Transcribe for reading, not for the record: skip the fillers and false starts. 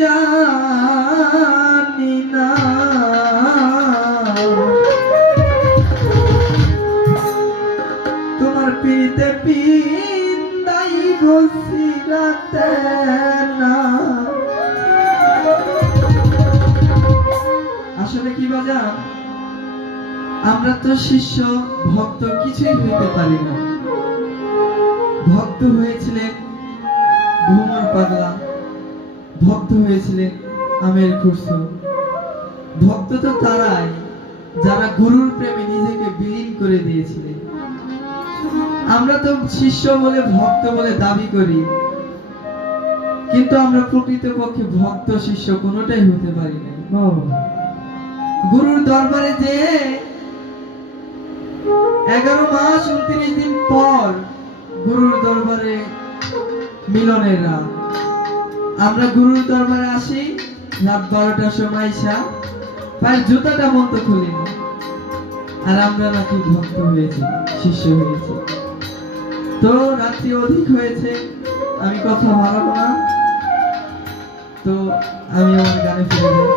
জানি না তোমার পিতে পিন্দাই বসিরাতে না। আসলে কি বাজান, আমরা তো শিষ্য ভক্ত কিছুই হইতে পারি না। ভক্ত হয়েছিলেন ভ্রমর পাগলা, ভক্ত হয়েছিলেন আমের খুরসু। ভক্ত তো তারাই যারা গুরুর প্রেমে নিজেকে বিলীন করে দিয়েছিলেন। আমরা তো শিষ্য বলে ভক্ত বলে দাবি করি, কিন্তু আমরা প্রকৃতপক্ষে ভক্ত শিষ্য কোনোটাই হতে পারি না। গুরুর দরবারে যে 11 মাস 29 দিন পর গুরুর দরবারে মিলনের রাত। আমরা গুরুর দরবারে আসি রাত 12টার সময়, পায়ের জুতাটা মন্ত খুলি না, আর আমরা নাকি ভক্ত হয়েছি, শিষ্য হয়েছি। তো রাত্রি অধিক হয়েছে, আমি কথা বাড়াবো না, তো আমি আমার গানে ফিরে যাই।